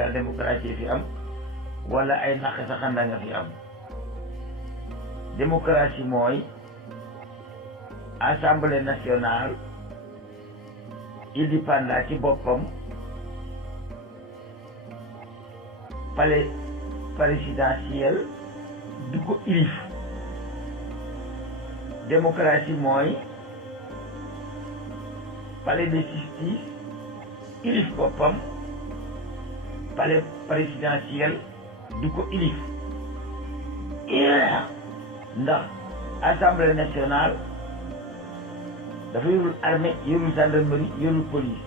Sénégal démocratie fi am wala ay naq sa xanda nga fi am. Démocratie mooy assemblée nationale indépendant ci boppam, palais présidentiel du ko ilif. Démocratie mooy palais de justice ilif boppam, palais présidentiel du ko ilif. ndax assemblée nationale dafa yorul armée, yorul gendarmerie, yorul police.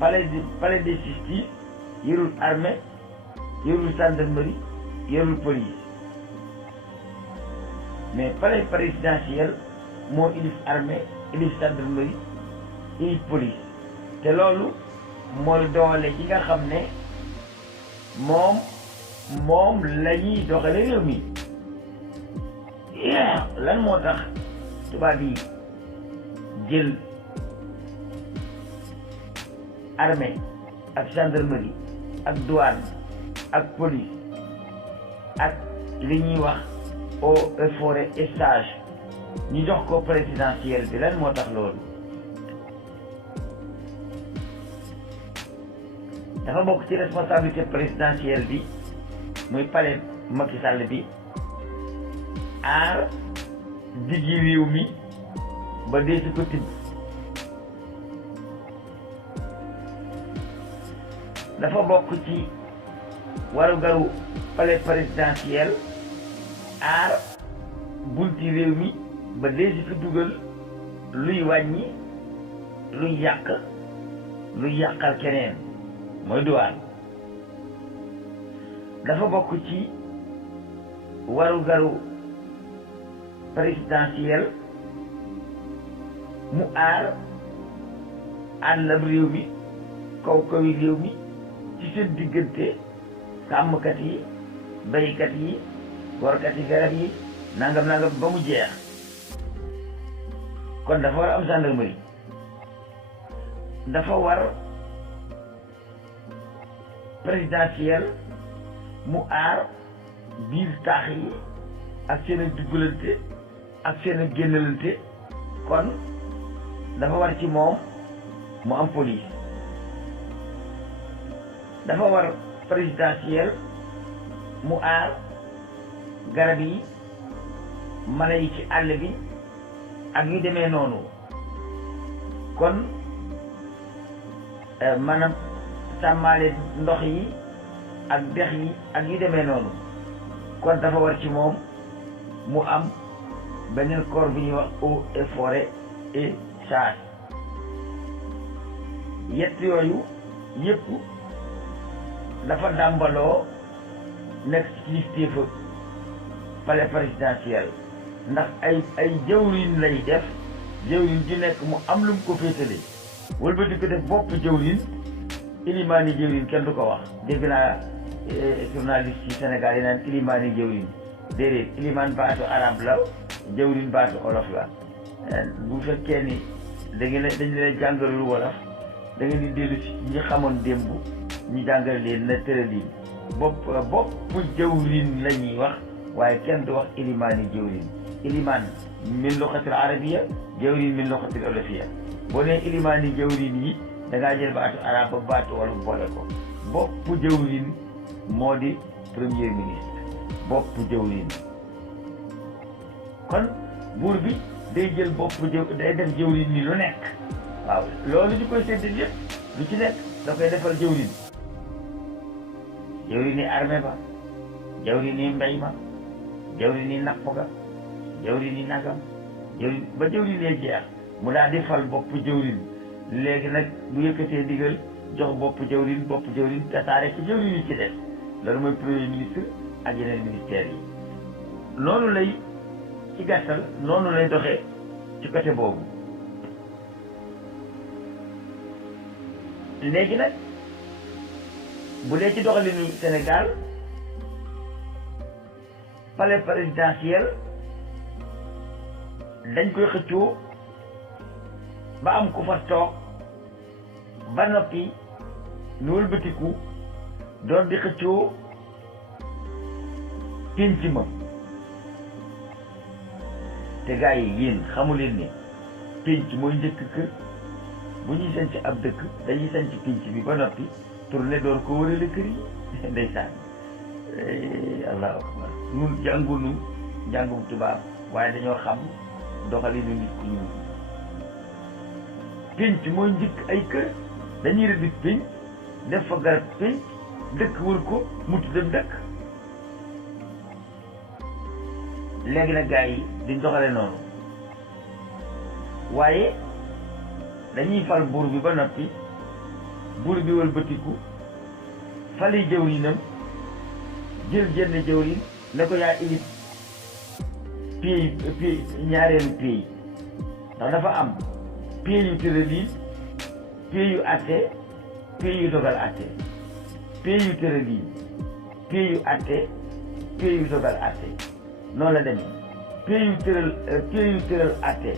palais de justice yorul armée, yorul gendarmerie, yorul police. mais palais présidentiel moo ilif armée, ilif gendarmerie, ilif police. te loolu mooy doole ji nga xam ne moom la ñuy doxale réew mi. lan moo tax tubaab yi jël armée ak gendarmerie ak douane ak police ak li ñuy wax eaux et forêt et sage ñu jox ko présidentiel bi? lan moo tax loolu? dafa bokk ci responsabilité présidentielle bi, muy palais Macky Sall bi, aar diggi réew mi ba dee si ko tibb. dafa bokk ci warugaru palais présidentiel aar bunti réew mi ba dee si fi dugal luy wàññi, luy yàq, luy yàqal keneen, mooy douane. dafa bokk ci warugaru présidentiel mu aar àllab réew mi, kaw-kawi réew mi ci seen diggante, sàmmkat yi, baykat yi, gorkat yi garab yi, nangam ba mu jeex. kon dafa war am gendarmerie, dafa war présidentiel mu aar biir taax yi ak seen a duggalante ak seen a génnalante. kon dafa war ci moom mu am police. dafa war présidentiel mu aar garab yi, mala yi ci àll bi ak yu demee noonu. kon maanaam sàmmaale ndox yi ak dex yi ak yu demee noonu. kon dafa war ci moom mu am beneen corps bi ñuy wax eaux et forêt et chasse. yett yooyu yëpp dafa dàmbaloo nekk ci kilifteefu palais présidentiel, ndax ay jëwriñ lay def. jëwriñ ju nekk mu am lu mu ko féetale, wala di ko def bopp jëwriñ. ilimaani jëwriñ kenn du ko wax. dégg naa journaliste yi Sénégal yi naan ilimaani jëwriñ. déedéet, ilimaan baatu arab la, jëwriñ baatu olof la. bu fekkee ni dañu leen jàngalul wolof, da ngeen di dellu si ñi xamoon démb ñu jàngal leen na tëralin. bopp jëwriñ la ñuy wax, waaye kenn du wax ilimaani jëwriñ. ilimaan min luxatil arabiya, jëwriñ min luxatil olofiya. boo nee ilimaani jëwriñ yi da ngaa jël baatu arab ba baatu wolof boole ko. bopp jëwriñ moo di premier ministre. bopp jëwriñ. kon buur bi day jël day def jëwriñ ni lu nekk. waaw loolu ñu koy séddale yëpp lu ci nekk da koy defal jëwriñ. jëwriñ ni armée ba, jëwriñ ni mbay ma, jëwriñ ni napp ga, jëwriñ ni nagam, jëwriñ ba jëwriñ lee jeex mu daal di fal bopp jëwriñ. léegi nag bu yëkkatee digal jox bopp jëwriñ tasaare ci jëwriñ yi ci des. loolu mooy premier ministre ak yeneen ministères yi. noonu lay ci gàttal noonu lay doxee ci côté boobu. léegi nag bu dee ci doxalinu Sénégal, palais présidentiel dañ koy xëccoo ba am ku fa toog ba noppi nu wëlbatiku doon di xëccoo pénc ma te gaa yi yéen xamuleen ne pénc mooy njëkk kër. bu ñuy sanc ab dëkk dañuy sanc pénc bi ba noppi tourné door ko wërale kër yi ndeysaan allahu akbar nun jàngunu njàngum tubaab waaye dañoo xam doxalinu nit ku ñuul pénc mooy njëkk ay kër dañuy rëdd pénc def fa garab pénc dëkk wër ko mu tudd dëkk léegi nag gaa yi di doxale noonu waaye dañuy fal buur bi ba noppi buur bi wëlbatiku fali jëwriñam jël jenn jëwriñ ne ko yaa ilif pays ñaareelu pays ndax dafa am pays yu tëraliin pays yu atte pays yu dogal atte pays yu tëraliin pays yu atte pays yu dogal atte noonu la demee pays yu tëral atte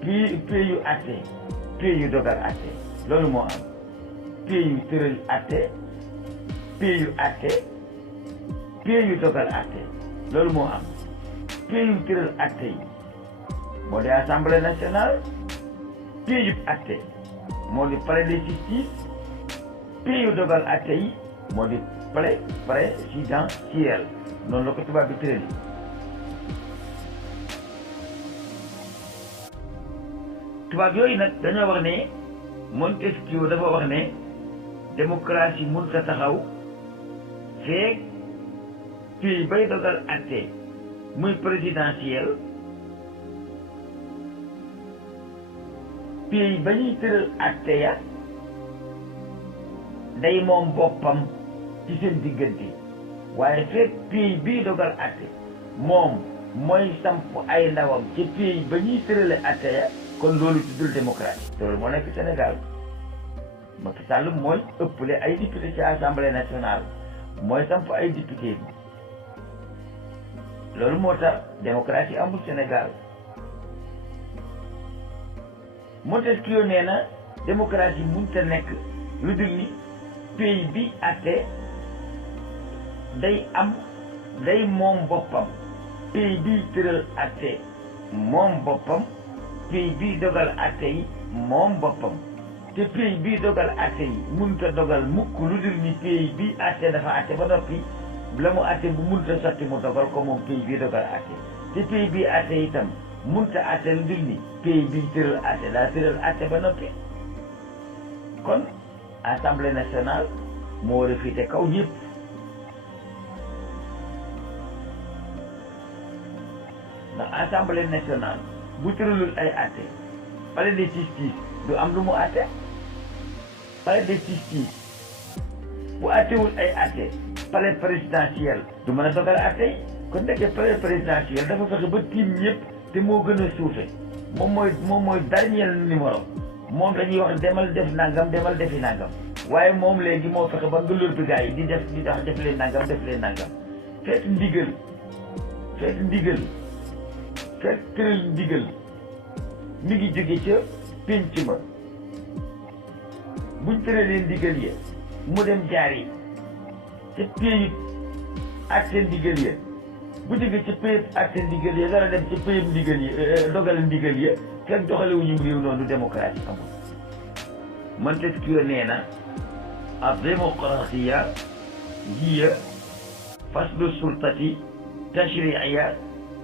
pays yu atte pays yu dogal atte loolu moo am pays yu tëral atte pays yu atte pays yu dogal atte loolu moo am pays yu tëral atte yi moo di assemblée nationale pays yu atte moo di palais de justice pays yu dogal atte yi moo di palais présidentiel noonu la ko tubaab bi tërali tubaab yooyu nag dañoo wax ne Montesquieu dafa wax ne démocratie mënut a taxaw feek pays bay dogal atte muy présidentiel pays ba ñuy tëral atte ya day moom boppam ci seen diggante waaye feek pays bii dogal atte moom mooy samp ay ndawam ci pays ba ñuy tërale atte ya kon loolu tuddul démocratie loolu moo nekk Sénégal Macky Sall mooy ëppale ay député ci assemblée nationale mooy samp ay député bi loolu moo tax démocratie amul Sénégal Montesquieu nee na démocratie mënut a nekk lu dul ni pays bi atte day moom boppam pays bi tëral atte moom boppam pays bii dogal atte yi moom boppam te pays bii dogal atte yi mënut a dogal mukk lu dul ni pays bii atte dafa atte ba noppi la mu atte bu mënut a sotti mu dogal ko moom pays bii dogal atte te pays bii atte itam mënut a atte lu dul ni pays bii tëral atte daa tëral atte ba noppi kon assemblée nationale moo war a féete kaw ñëpp ndax assemblée nationale bu tëralul ay atte palais de justice du am lu mu atte palais de justice bu attewul ay atte palais présidentiel du mën a dogal atte yi kon nekkee palais présidentiel dafa fexe ba tiim ñëpp te moo gën a suufe moom mooy dernier numéro moom dañuy wax demal def nangam demal defi nangam waaye moom léegi moo fexe ba ngëlóor bi gars yi di wax def leen nangam def leen nangam feet ndigal fekk tëral ndigal mi ngi jóge ca pénc ma buñ tëralee ndigal ya mu dem jaari ca péyib atte ndigal ya bu jóge ca péyib atte ndigal ya dara dem ca péyib ndigal ya dogal ndigal ya fekk doxalewuñu réew noonu démocratie amul Montesquieu nee na ab démocratie hiya faslu sultati tashriiya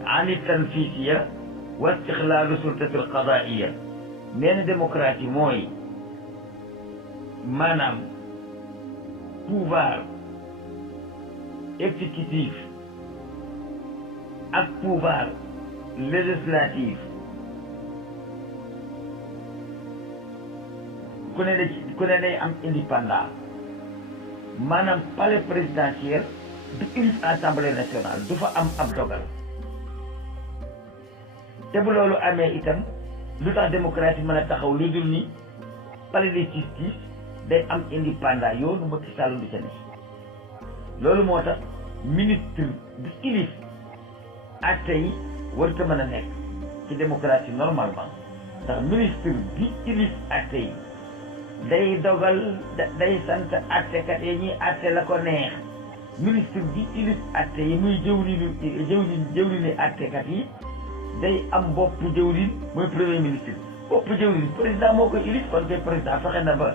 ani tanfisiya wa istixlaalu sultati alqadaiya nee na démocratie mooy maanaam pouvoir exécutif ak pouvoir législatif ku ne day am indépendant maanaam palais présidentiel du ilif assemblée nationale du fa am ab dogal te bu loolu amee itam lu tax démocratie mën a taxaw lu dul ni palais de justice day am indépendant yoonu Macky Sall du ca ne loolu moo tax ministre bi ilif atte yi war ta mën a nekk ci démocratie normalement ndax ministre bi ilif atte yi day dogal day sant attekat yi ñuy atte la ko neex ministre bi ilif atte yi muy jëwlini attekat yi day am bopp jëwlin mooy premier ministre bopp jëwlin président moo ko ilif kon kay président fexe na ba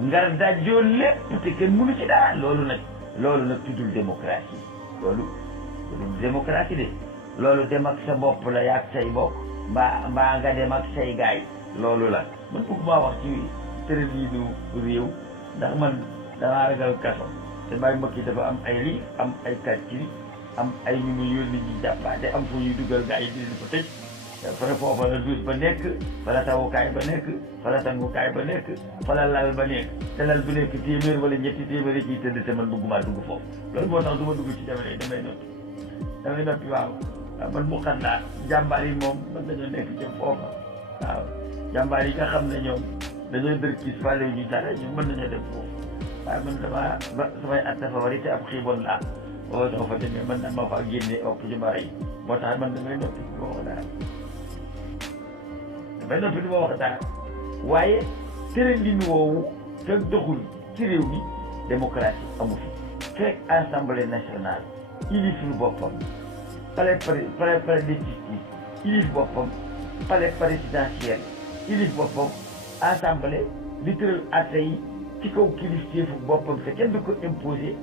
ngar dajjoo lépp te kenn mënu ci dara loolu nag tuddul démocratie loolu démocratie de loolu dem ak sa bopp la yaag say bokk mbaa nga dem ak say gaay loolu la man bëgguma wax ci tërëliinu réew ndax man damaa ragal kaso te bàyyi mbokk dafa am ay lii am ay kàcciri am ay ñu mu yónni ñi jàppaate am fu ñuy dugal gaay yi di leen ko tëj fara foofa la duus ba nekk fa la tawukaay ba nekk fa la tangukaay ba nekk fa la lal ba nekk te lal bi nekk téeméer wala ñetti téeméer ciy tëdd te man bëgguma dugg foofu loolu moo tax du ma dugg ci jamono yi damay noppi waaw man mu xam naa jàmbaar yi moom man dañoo nekk ci foofa waaw jàmbaar yi nga xam ne ñoom dañoo dër kiis fàlle ñu dara ñu mën nañoo dem foofu waaye man dama samay atte favori te ab xiiboon laa boo soo fa demee man dama fa génne okk ci mbara yi moo tax man damay noppi du ma wax dara waaye tëralin woowu fekk doxul ci réew mi démocratie amu fi fekk assemblée nationale iliful boppam palais de justice ilif boppam palais présidentiel ilif boppam assemblée li tëral atte yi ci kaw kilifteefu boppam te kenn du ko imposé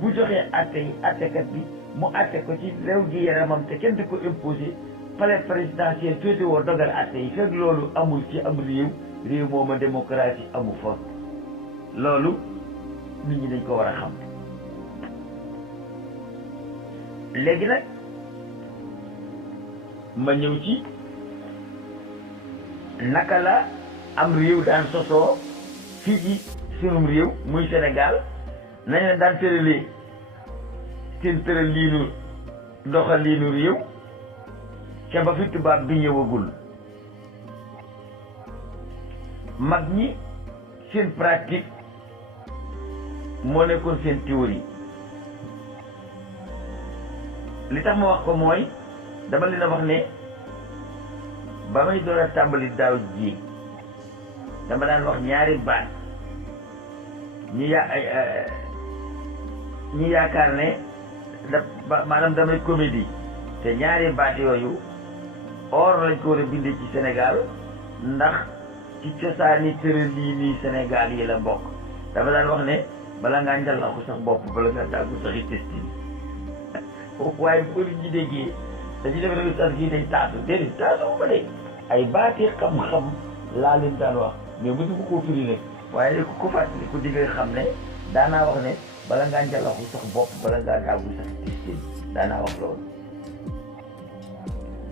bu joxee atte yi attekat bi mu atte ko ci réew gi yaramam te kenn du ko imposé palais présidentiel féete woo dogal atte yi fekk loolu amul ci am réew mooma démocratie amu fa loolu nit ñi dañ ko war a xam léegi nag ma ñëw ci naka la am réew daan sosoo fii ci sunum réew muy Sénégal nañ la daan tëralee seen tëral liinu doxal liinu réew ca ba fi tubaab bi ñëwagul mag ñi seen pratique moo nekkoon seen théorie li tax ma wax ko mooy dama leen a wax ne ba may door a tàmbali daaw ji dama daan wax ñaari baat ñi yaakaar ne maanaam damay comédie te ñaari baat yooyu or lañ ko war a bindee ci Sénégal ndax ci cosaani tërëliini Sénégal yi la bokk dafa daan wax ne bala ngaa njàllaxu sax bopp bala ngaa tàggu sax i testin waaye bu ko ñu déggee dañuy def rek sax gii day taasu déedéet taasu ba de ay baati xam-xam laa leen daan wax mais mosu ko koo firi nag waaye ku ko fàttali ku di nga xam ne daanaa wax ne bala ngaa njàllaxu sax bopp bala ngaa tàggu sax testin daanaa wax loolu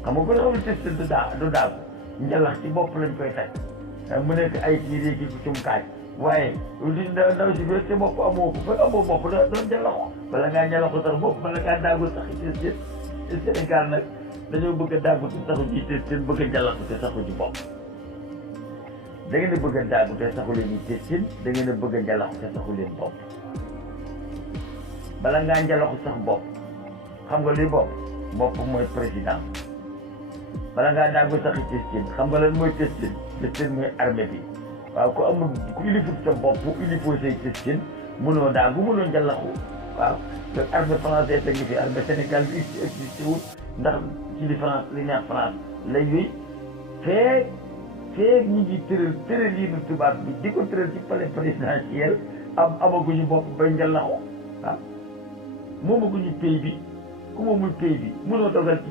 xam nga ko xamul testin du daagu njàllax ci bopp lañ koy teg mu nekk ay tiiree ki cumkaay waaye di ndaw si biir te bopp amoo ko ba amoo bopp doon njalaxu bala ngaa njalaxu sax bopp bala ngaa daagu sax ci Sénégal nag dañoo bëgg a daagu te saxu ci te bëgg a njalaxu te saxu ci bopp da ngeen a bëgg a daagu te saxu leen ci testin da ngeen a bëgg a njalaxu te saxu leen bopp bala ngaa njalaxu sax bopp xam nga li bopp mooy président bala ngaa daagu sax ci testin xam nga lan mooy testin mooy armée bi waaw ku amul ku ilifut sa bopp ilifoo say testin mënoo daagu mënoo njalaxu waaw te armée française a ngi fi armée Sénégal bi existé wut ndax ci li France li neex France lay yooyu feeg ñi ngi tëral yi nu tubaab bi di ko tëral ci palais présidentiel amaguñu bopp bay njalaxu waaw moomaguñu pays bi ku moomul pays bi mënoo dogal ci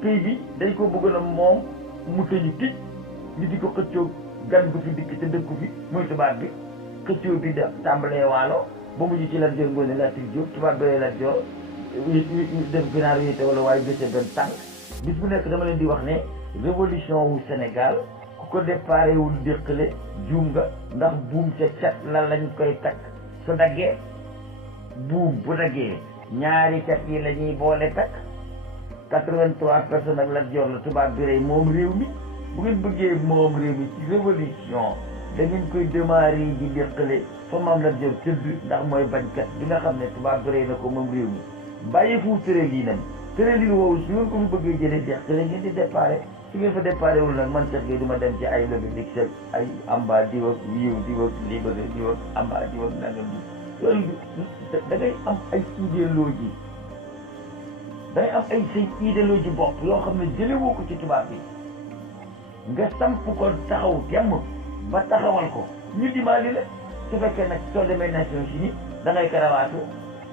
pays bi dañ ko bëggoon a moom mu tëju tij ñu di ko xëccoo gan gu fi dikk te dëkku fi muy tubaab bi xëccoo bi da tàmbalee waalo ba mujj ci Lat Joor Ngoone Latiir Jóob tubaab bi Lat Joor def ginaar yéete wala waaye bese benn tànk bis bu nekk dama leen di wax ne révolution wu Sénégal ku ko déparé wul déqale juum nga ndax buum ca cat la lañ koy takk su daggee buum bu daggee ñaari cat yi la ñuy boole takk 83 personnes ak Lat Joor la tubaab bi rey moom réew mi bu ngeen bëggee moom réew mi ci révolution da ngeen koy démarrer ji déqale fa maam Lat Joor tëdd ndax mooy bañkat bi nga xam ne tubaab bi rey na ko moom réew mi bàyyi fu tërëliinam tërëliin woowu su ngeen ko fi bëggee jëlee déqale ngeen di déparé su ngeen fa déparé wul nag man Cheikh Gueye du ma dem ci ay lobby dik sek ay amba di wax wiiw di wax libéré di wax amba di wax nangam bi loolu da ngay am ay idéologie da ngay am ay say idéologie bopp yoo xam ne jëlewoo ko ci tubaab bi nga samp ko taxaw temm ba taxawal ko ñu dimbali la su fekkee nag soo demee Nations Unies da ngay karawaatu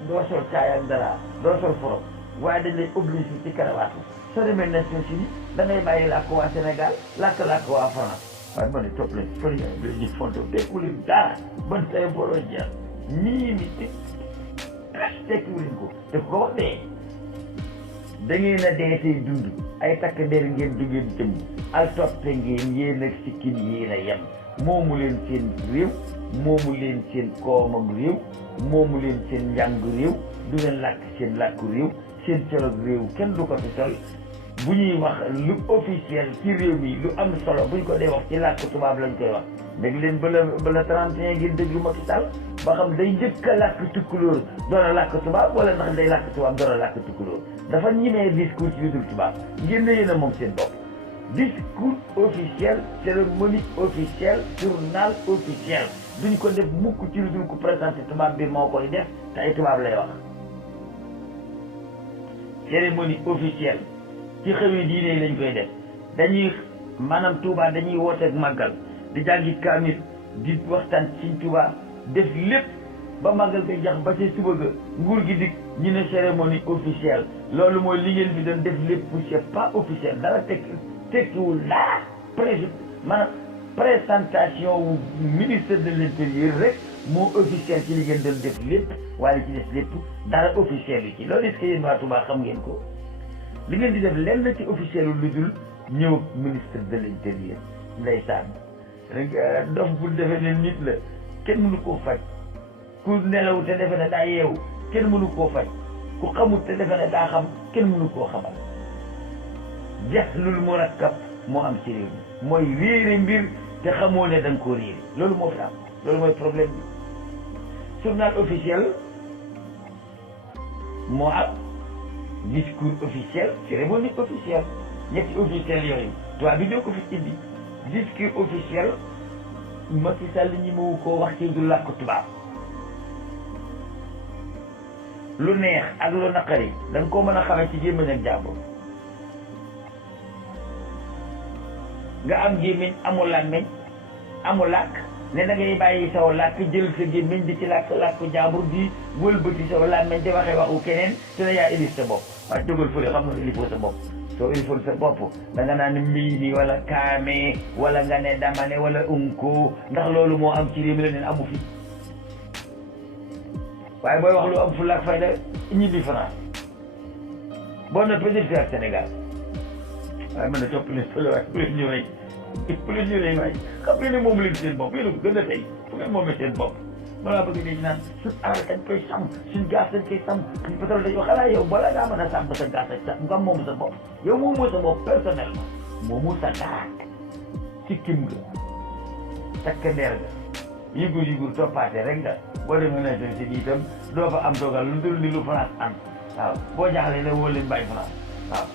doo sol caay ak dara doo sol foro waaye dañ lay obligé ci karawaatu soo demee Nations Unies da ngay bàyyi làkk waa Sénégal làkk waa France waaye ma ne topp leen fële di fonto tekkuleen dara ban tay boroo jeex nii ni tekkiwuleen ko te ko wax dee da ngeen a dee tey dund ay takk der ngeen du ngeen jëm al toppe ngeen yéen ak sikkin yéen a yem moomu leen seen réew moomu leen seen koomam réew moomu leen seen njàng réew du ngeen làkk seen làkku réew seen colog réew kenn du ko fi sol bu ñuy wax lu officiel ci réew mi lu am solo buñ ko dee wax ci làkk tubaab lañ koy wax dégg leen ba la 31 ngeen déglu Macky Sall ba xam day njëkk a làkk tukkulóor doon a làkk tubaab wala ndax day làkk tubaab doon a làkk tukkulóor dafa ñimee discours ci lu dul tubaab ngeen ne yéen a moom seen bopp discours officiel cérémonie officielle journal officiel duñ ko def mukk ci lu dul ko présenté tubaab bi moo koy def te ay tubaab lay wax cérémonie officielle ci xewi diine yi lañ koy def dañuy maanaam Touba dañuy wooteeg màggal di jàngi kaamil di waxtaan ci Touba def lépp ba màggal koy jax ba ci suba ga nguur gi dik ñu ne cérémonie officielle loolu mooy li ngeen fi doon def lépp c'est pas officiel dara tekkiwul laa maanaam présentation wu ministre de l'intérieur rek moo officiel ci li ngeen doon def lépp waaye ci des lépp dara officiel yi ci loolu est-ce que yéen waa Touba xam ngeen ko li ngeen di def lenn ci officiel lu dul ñëw ministre de l'intérieur ndeysaan dof bu defee ne nit la kenn mënu koo faj ku nelaw te defe ne daa yeewu kenn mënu koo faj ku xamut te defe ne daa xam kenn mënu koo xamal jahlul murakkab moo am ci réew mi mooy réere mbir te xamoo ne da nga koo réere loolu moo fi am loolu mooy problème bi journal officiel moo am discours officiel cérémonie officielle ñetti officiel yooyu tubaab bi ñoo ko fi indi discours officiel Macky Sall ñi mu ko wax ci du làkk tubaab lu neex ak lu naqari da nga koo mën a xamee ci gémmiñ ak jàmbur nga am gémmiñ amul làmmiñ amul làkk ne da ngay bàyyi saw làkk jël sa gémmiñ di ci làkk jàmbur di wëlbati saw làmmiñ di waxee waxu keneen te ne yaa élif sa bopp waaye jógal fële xam nga élifoo sa bopp soo élifoo sa bopp da nga naan mbii ni wala kaame wala nga ne damane wala unko ndax loolu moo am ci réew mi la neen amu fi waaye booy wax lu am fulla ak fayda ñibbi France boo noppee def ak Sénégal waaye mën na topp leen fële waaye bu leen ñu rey waaye xam ngeen ne moom leen seen bopp yéen a ko gën a tey fu ngeen moomee seen bopp balaa bëgg dañ naan suñ alal dañ koy sàmm suñ gaz dañ koy sàmm suñ pétrole dañ xalaa yow bala ngaa mën a sàmm sa gaz ak nga moom sa bopp yow moomoo sa bopp personnellement moomu sa gaak ci kim nga takk ndeer nga yëgur toppaate rek nga boo demee na seen si itam doo fa am dogal lu dul ni lu France am waaw boo jaaxlee ne woo leen bàyyi France waaw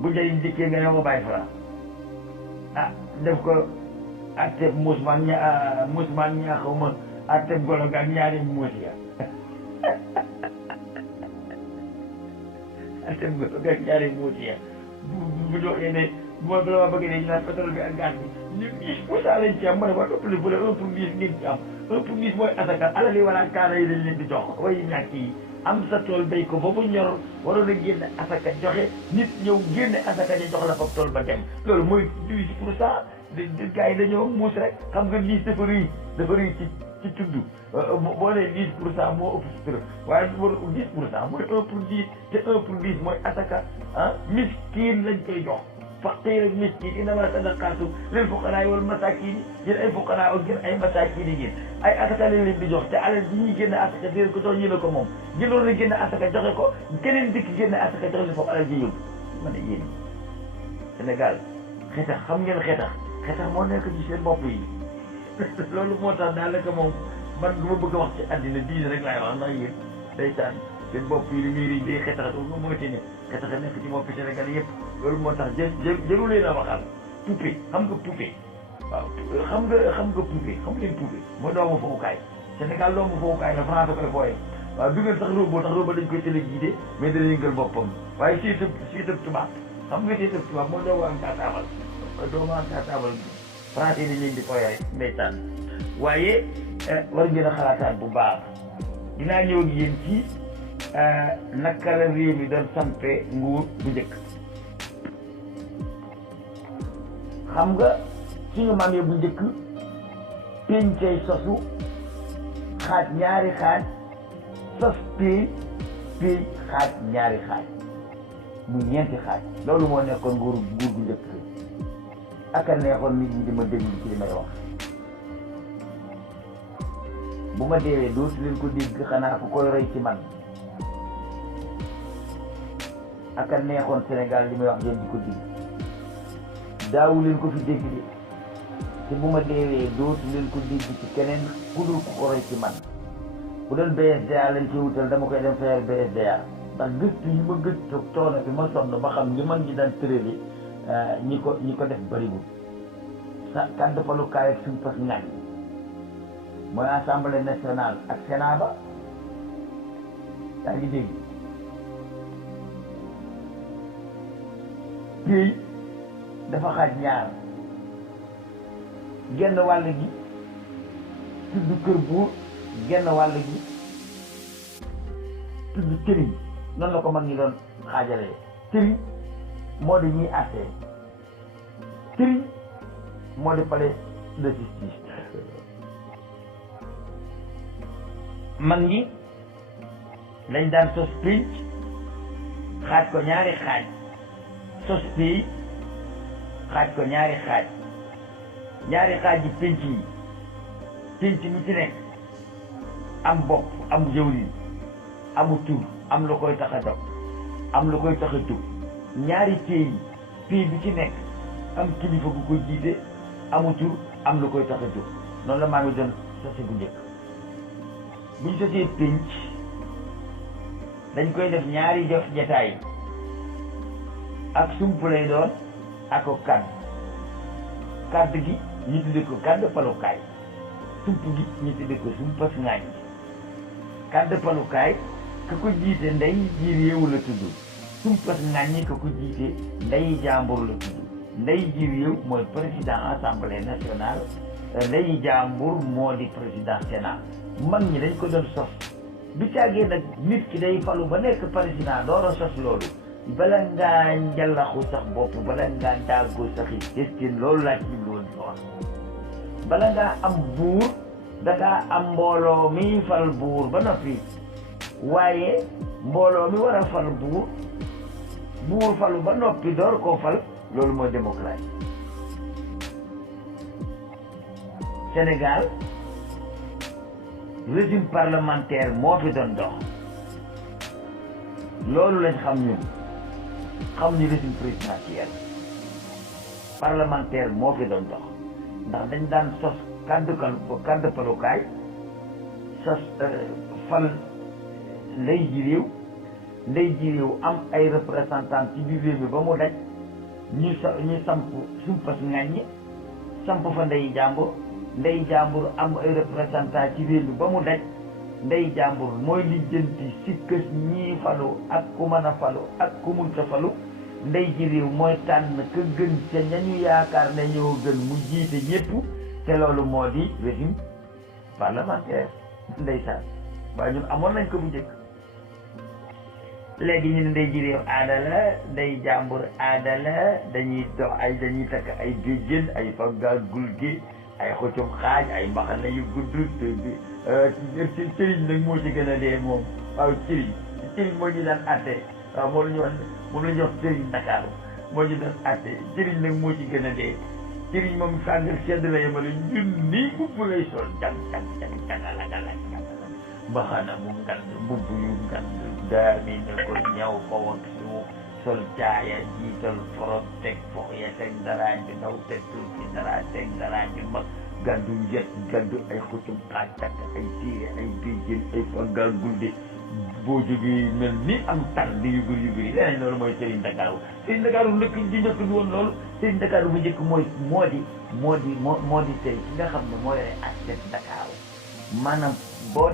bu njëriñ dikkee nga ne ma bàyyi France ah def ko atteb muusman ñaaxaw ma atteb golo ga ak ñaari muus ya atteb golo ga ak ñaari muus ya bu doxee ne bu ma la ma bëgg ne ñu naan pétrole bi ak gaz bi ñu 10% lañ ci am ma ne waa toppali bu leen 1 pour 10 ngeen ci am 1 pour 10 mooy asaka alal yi wala kaana yi dañ leen di jox way ñàkk yi am sa tool béy ko ba mu ñor waroon a génne asaka joxe nit ñëw génne asaka ñu jox la fa tool ba dem loolu mooy 10% gars yi dañoo muus rek xam nga lii dafa rëy ci tudd boo nee 10% moo ëpp sutura waaye 10% mooy 1 pour 10 te 1 pour 10 mooy asaka miskin lañ koy jox faqir ak miskin innamaa sadaqaatu lil fuqaraa wal masaakiin yéen ay fuqaraa ak yéen ay masaakiin yi ay asaka lañ leen di jox te alal bi ñuy génne asaka di leen ko jox ñu la ko moom jëloon na génne asaka joxe ko keneen dikk génne asaka joxe foofu alal ji yóbbu ma ne yéen Sénégal xetax xam ngeen xetax moo nekk ci seen bopp yi loolu moo tax daanaka moom man du ma bëgg a wax ci àddina diine rek laay wax ndax yéen day taan seen bopp yi li muy riñ day xetax nu mooy te ne xetax nekk ci boppi Sénégal yëpp loolu moo tax jëru leen a waxal poupée xam nga poupée waaw xam nga poupée xam ngeen poupée mooy doomu fowukaay Sénégal doomu fowukaay la France koy fooye waaw du ngeen sax robot dañ koy téléguidé mais dana yëngal boppam waaye seetab tubaab xam nga seetab tubaab mooy doomu am kaataabal français dañ leen di fooye rek ndeysaan waaye war ngeen a xalaataan bu baax dinaa ñëw ak yéen ci naka la réew mi doon sampe nguur bu njëkk xam nga suñu maam yi bu njëkk pencay sosu xaaj ñaari xaaj sos péey xaaj ñaari xaaj mu ñeenti xaaj loolu moo nekkoon nguur gu njëkk ak a neexoon nit ñi di ma déglu ci li may wax bu ma deewee dootu leen ko dégg xanaa ku koy roy ci man ak a neexoon Sénégal li may wax ngeen di ko dégg daawu leen ko fi dégg de te bu ma deewee dootu leen ko dégg ci keneen ku dul ku ko roy ci man bu doon BSDA lañ ci wutal dama koy dem fayal BSDA ndax gëstu yi ma gëstu coono bi ma sonn ba xam ni man ñi daan tërali ñi ko def bariwul sa kàddu falukaay ak suñu fas ñañ mooy assemblée nationale ak sénat ba yaa ngi dégg pays dafa xaaj ñaar genn wàll gi tudd kër buur genn wàll gi tudd cëriñ noonu la ko mag ñi doon xaajalee cëriñ moo di ñuy àtte cëriñ moo di palais de justice mag ñi dañ daan sos pénc xaaj ko ñaari xaaj sos pays xaaj ko ñaari xaaj yi pénc yi pénc mi ci nekk am bopp am jëwriñ amu tur am lu koy tax a dog am lu koy tax a jóg ñaari pays bi ci nekk am kilifa gu ko jiite amu tur am lu koy tax a jóg noonu la maa ngi doon sose bu njëkk buñ sosee pénc dañ koy def ñaari jataay ak sump lay doon ak ko kàdd gi ñu tudde ko kàdd palukaay sump gi ñu tudde ko sumpas ngaañ kàdd palukaay ka ko jiite ndey ji réew la tudd sumpas ngaañ ka ko jiite ndey jàmbur la tudd ndey ji réew mooy président assemblée nationale ndey jàmbur moo di président sénat mag ñi dañ ko doon sos bi caagee nag nit ki day falu ba nekk président door a sos loolu bala ngaa njalaxu sax bopp bala ngaa daagu saxi destin loolu laa ci jubluwoon di wax bala ngaa am buur dangaa am mbooloo mi fal buur ba noppi waaye mbooloo mi war a fal buur falu ba noppi door koo fal loolu mooy démocratie Sénégal régime parlementaire moo fi doon dox loolu lañ xam ñun xam ñu régime présidentiel parlementaire moo fi doon dox ndax dañ daan sos kàddu palukaay sos fal ndey ji réew am ay représentant ci biir réew mi ba mu daj ñu samp sumpas ngaññi samp fa ndey jàmbur am ay représentant ci réew mi ba mu daj ndey jàmbur mooy lijjanti sikkas ñii falu ak ku mën a falu ak ku munta falu ndey ji réew mooy tànn ka gën ca ñañu yaakaar ne ñoo gën mu jiite ñépp te loolu moo di régime parlementaire ndeysaan waaye ñun amoon nañ ko bu njëkk léegi ñu ne ndey ji réew aada la ndey jàmbur aada la dañuy takk ay béjjën ay fagga gulgi ay xocum xaaj ay mbaxana yu gudd te cëriñ nag moo ci gën a dee moom waaw cëriñ moo ñu daan atte waaw moom la ñu wax cëriñ Dakar moo ñu daan atte cëriñ nag moo ci gën a dee cëriñ moom sàngal sedd la yemale ñun nii mbubb lay sol jang cagala mbaxana mu ngand mbubb yu ngand daami ne ko ñaw ko wak suuf sol caaya jiital forog teg fox ya teg daraañ bi ndaw teg tuuti teg daraañ bi mag gàddu njët gàddu ay xutum xaaj takk ay téere ay béjjén ay fangal gulde boo jógee mel ni am tan di yugur yugur yi nee nañ loolu mooy Serigne Ndakaaru Serigne Ndakaaru ndëkk di njëkk du woon loolu Serigne Ndakaaru bu njëkk moo di tey ki nga xam ne moo yore atte Ndakaaru maanaam boo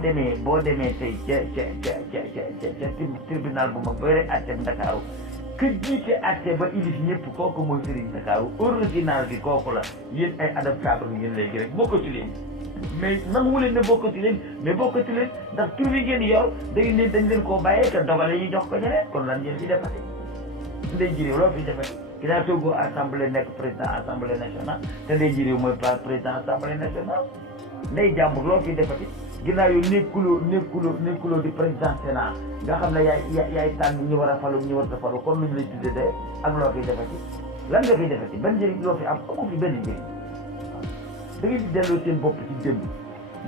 demee tey ca tribunal bu mag ba yore atte Ndakaaru ka jiite atte ba ilif ñëpp kooku mooy Serigne Ndakaaru original bi kooku la yéen ay adaptable ngeen léegi rek bokkatu leen mais nangu leen ne bokkatu leen mais bokkatu leen ndax tur bi ngeen yor dañ leen koo bàyyee te dogale yi jox ko ñeneen kon lan ngeen fi defati ndey ji réew loo fi defati dinaa toogoo assemblée nekk président assemblée nationale te ndey ji réew mooy président assemblée nationale ndey jàmbur loo fi defati ginnaaw yow nekkuloo di président sénat nga xam ne yaay tànn ñi war a falu ñi war a falu kon lu ñu lay tudde de ak loo fi defati lan nga fi defati ban njëriñ loo fi am amoo fi benn njëriñ da ngeen di delloo seen bopp ci démb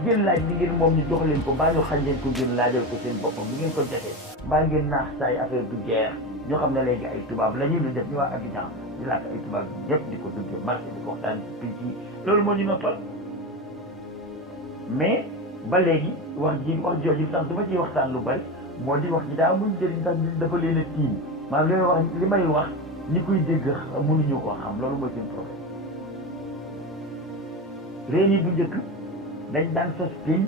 ngeen laaj li ngeen moom ñu jox leen ko mbaa ñu xañ leen ko ngeen laajal ko seen boppam bi ngeen ko joxee mbaa ngeen naax saay affaire du jeex ñoo xam ne léegi ay tubaab la ñu def ñu waa Abidjan di laaj ay tubaab yëpp di ko dugg marché di ko waxtaan ci ci loolu moo ñu noppal mais ba léegi wax jooju sax dama ciy waxtaan lu bari moo di wax ji daa muy njëriñ ndax dafa leen a tiim maanaam li may wax ñi koy dégg mënuñu koo xam loolu mooy seen problème réew yi bu njëkk dañ daan sos pénc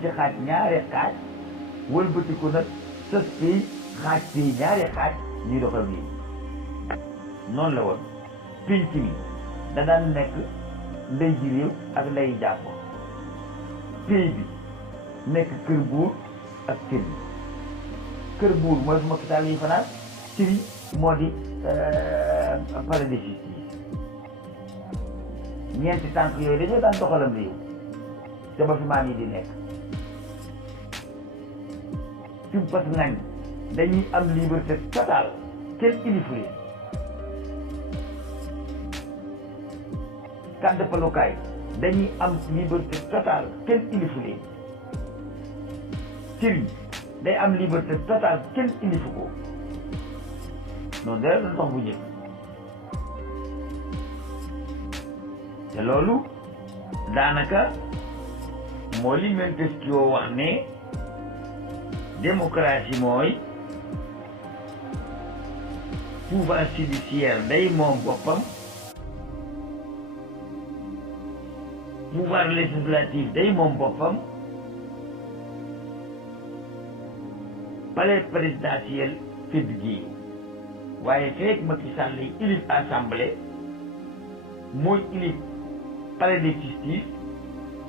ci xaaj ñaari xaaj wëlbatiku nag sos pénc xaaj pénc ñaari xaaj ñuy doxal nii noonu la woon pénc mi da daan nekk ndey ji réew ak ndey jàppo pénc bi nekk kër buur ak sëriñ kër buur mooy fu Macky Sall yi fanaan sëriñ moo di palais de justice ñeenti tànk yooyu dañoo daan doxalam réew te ba fi maan yi di nekk fi mu pas nañ dañuy am liberté totale kenn ilifu leen kànd palukaay dañuy am liberté totale kenn ilifu leen sëriñ day am liberté totale kenn ilifu ko noonu dara doon dox bu njëkk te loolu daanaka moo li Montesquieu wax ne démocratie mooy pouvoir judiciaire day moom boppam pouvoir législatif day moom boppam palais présidentiel fédd gi waaye fekk Macky Sall yi ilif assemblée mooy ilif palais de justice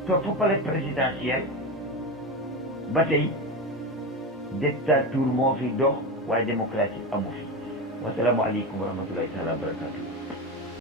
topp palais présidentiel ba tey dictature moo fi dox waaye démocratie amu fi wasalaamu aleykum wa rahmatullahi taala wa barakatuh